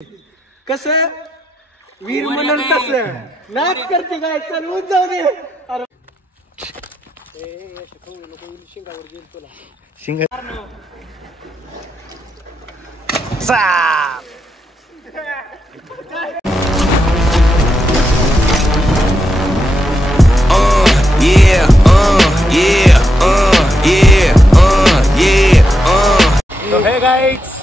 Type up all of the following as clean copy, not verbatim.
कस वीर म्हणून तस नाच करते काय चल उच जाऊ दे. अरे शिंगावर गेल तुला शिंग hey guys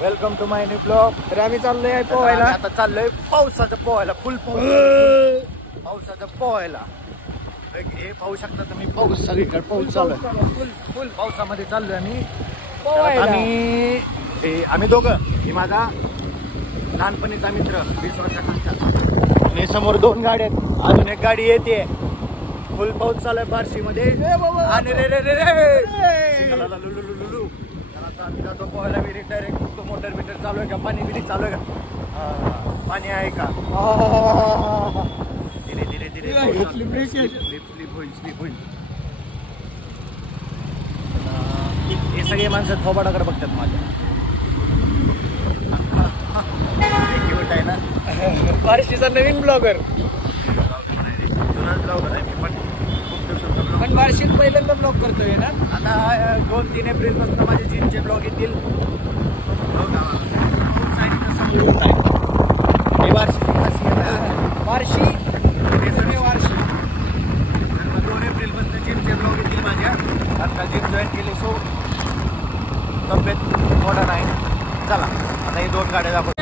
welcome to my new blog. तर आम्ही चाललोय पोहायला. आता चाललोय पावसाचं पोहायला. फुल पावसाचं पोहायला. हे पाहू शकता तुम्ही पाऊस सगळीकडे पाऊस चालू आहे. फुल पावसामध्ये चाललोय आम्ही पोहायला. आम्ही दोघं. ही माझा लहानपणीचा मित्र 20 वर्षाखालचा. आणि समोर 2 गाड्या आहेत. अजून एक गाडी येते. फुल पाऊस चालू आहे बार्शी मध्ये. आणि रे रे रे रे आम्ही जातो पोहायला. विहिरीत डायरेक्ट मोटर बिटर चालू आहे का? पाणी बिरी चालू आहे का? पाणी आहे का? धीरे धीरे धीरे स्लिप होईल. हे सगळे माणसं थोबाडाकडे बघतात माझ्या. आहे ना बार्शीचा नवीन ब्लॉगर. जुनाच ब्लॉगर आहे मी पण बार्शीत पहिल्यांदा ब्लॉग करतोय ना. आता 2-3 एप्रिल पासून माझे जिमचे ब्लॉग येतील. बार्शी 2 एप्रिल पासून जिमचे ब्लॉग येतील माझ्या. आता जिम जॉईन केली सो तब्येत थोडा नाही. चला आता ही 2 गाड्या दाखवतो.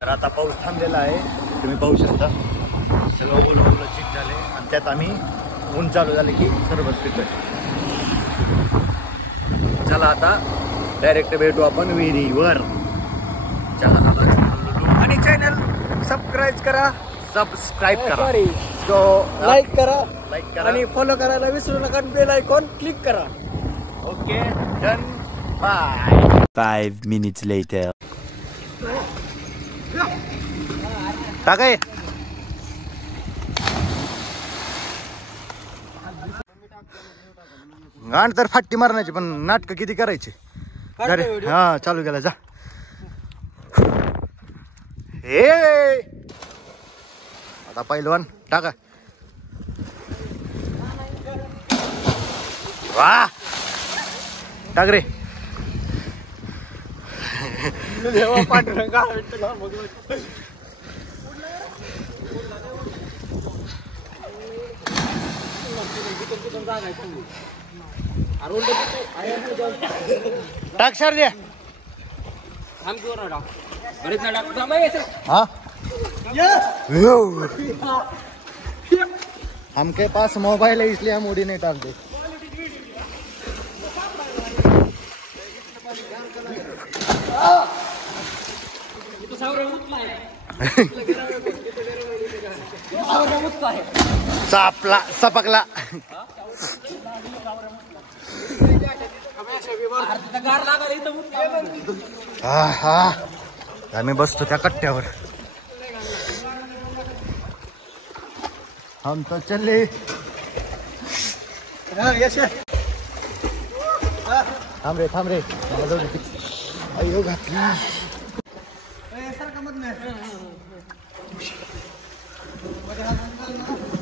तर आता पाऊस थांबलेला आहे. तुम्ही पाहू शकता सगळं ओलं चिक झाले. आणि त्यात आम्ही ऊन चालू झाले की सरबत पितोय. चला आता डायरेक्ट भेटू आपण विहिरीवर. चला आणि चॅनल सबस्क्राईब करा. सो लाईक करा आणि आणि फॉलो करायला विसरू नका. बेल आयकॉन क्लिक करा. Okay done by. 5 minutes later. टाकाय गाण तर फाटी मारण्याची. पण नाटक किती करायची. हा चालू केला जा. हे आता पहिलवान टाका. वा टाक रे. टाक सर द्या. हाँ हमके पास मोबाइल है इसलिए हम उड़ी नहीं डालते. सापला सपकला. हा आम्ही बसतो त्या कट्ट्यावर. हम तो चले. थांब रे मला जाऊ दे. अयो घातली.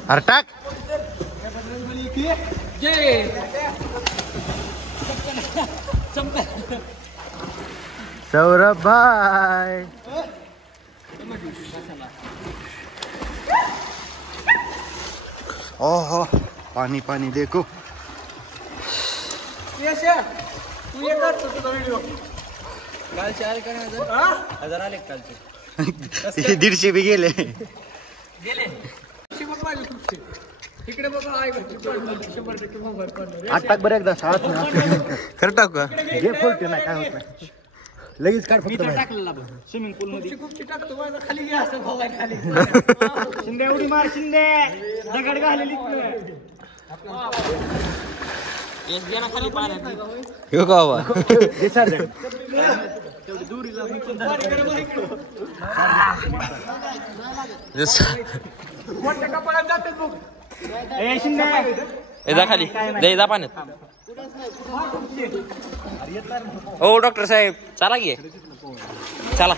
अरे टाक. सौरभ भाई ओहो पानी पानी देखो. तू ये करतो तुझा व्हिडिओ. कालचे आले का नाही? 1000 आले कालचे. 150 बी गेले. इकडे बघा. 100% मोबाईल पडणार. आठ टाक बरं एकदा. 7 खरं टाकू का? घे फुलते नाही काय होत नाही. लगेच काढ फक्त. स्विमिंग पूल मध्ये खूप टाकतो. खाली घ्या असं मोबाईल खाली. शिंदे उडी मार. शिंदे दगड घालेली खाली पाण्यात. हो का बाबा. मोठ्या कपाळात जातात बघ. शिंदे जा खाली जा पाण्यात. हो डॉक्टर साहेब चला की चला.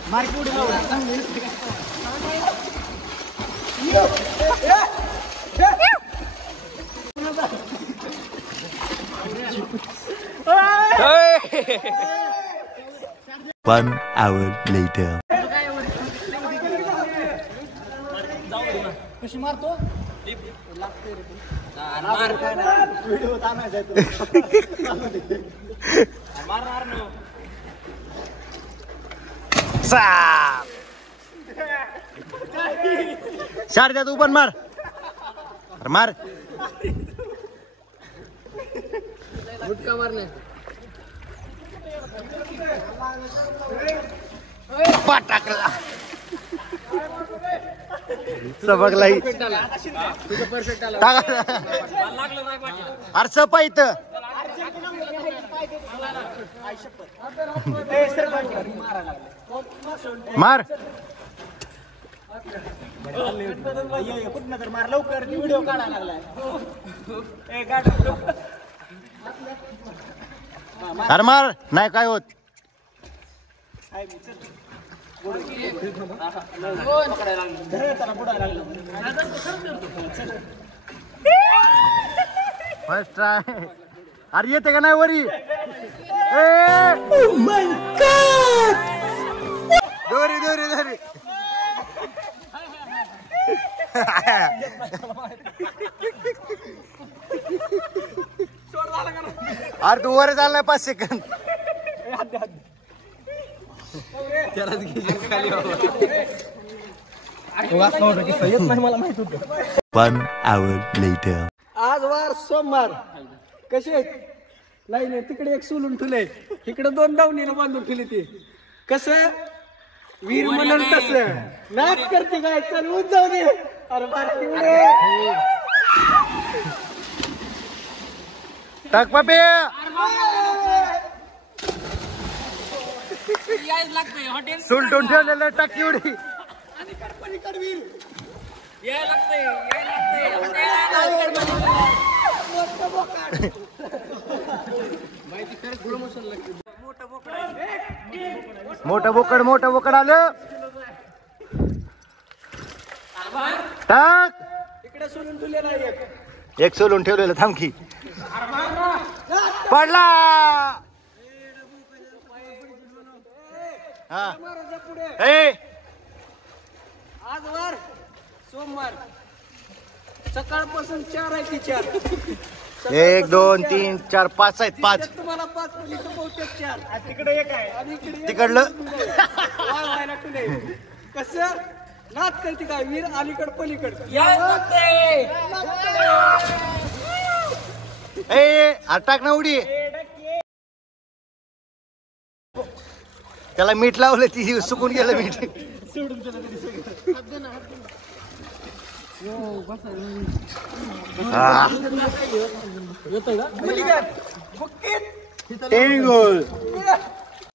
One hour later. कशी मारतो शारदा तू पण मार मार टाकला सबकलाई अरे सपा इथं मार मार लवकर व्हिडिओ काढायला लागलाय. अरे मार नाही काय होत. First try. अरे येते का नाही वरी. दोरी दोरी दोरी अरे तू वर चाललाय 5 सेकंद. One hour later. आज वार सोमवार. कसे आहेत. नाही तिकडे एक सोलून ठेवले इकडे 2 दावणीला बांधून ठेवली ती. कसं वीर म्हणून तसं नाच करते काय चल उच जाऊ दे. अरे भारती टाक पापे सुलटून ठेवलेलं टाकी उडी. मोठं बोकड आलं. टाक इकडे सोलून ठेवलेला एक सोलून ठेवलेलं थांबकी पडला. हा ए आज वार सोमवार सकाळपासून 4 आहे ती 4. 1 2 3 4 5 आहेत 5. तुम्हाला 5 पण इथं बहुतेक 4. तिकडे 1 आहे आणि इकडे तिकडलं व्हायला ठेवले. कसं नाच करते काय वीर अलीकड पलीकड. ए टाक ना उडी. त्याला मीठ लावलं ती सुकून गेलं मीठ.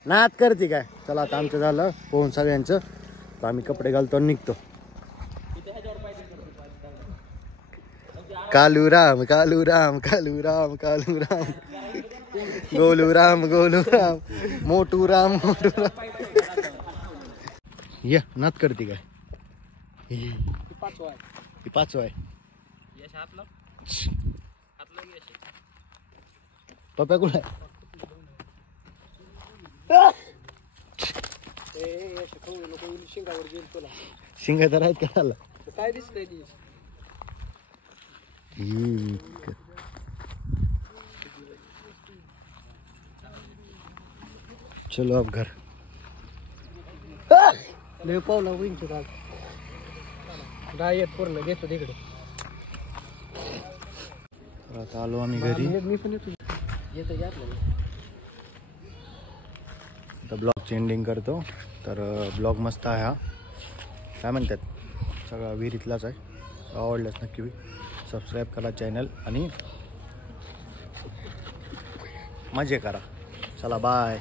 नाच करते काय. चला आता आमचं झालं पोहून सगळ्यांचं. तर आम्ही कपडे घालतो आणि निघतो. कालू राम कालू राम कालू राम कालू राम गोलू राम मोटू राम ये नाच करते काय. ही 5 आहे. पप्पा कुठे शिंगा तर आहेत का. काय दिसतंय ती. चलो अब घर. लय पावला होईन डायट पूर्ण घेतो तिकडे. आता आलो आम्ही घरी. मी पण येतो आता ब्लॉगची एंडिंग करतो. तर ब्लॉग मस्त आहे हा. काय म्हणतात सगळा विहिरीतलाच आहे. आवडल्यास नक्की सबस्क्राईब करा चॅनल आणि मजे करा. चला बाय.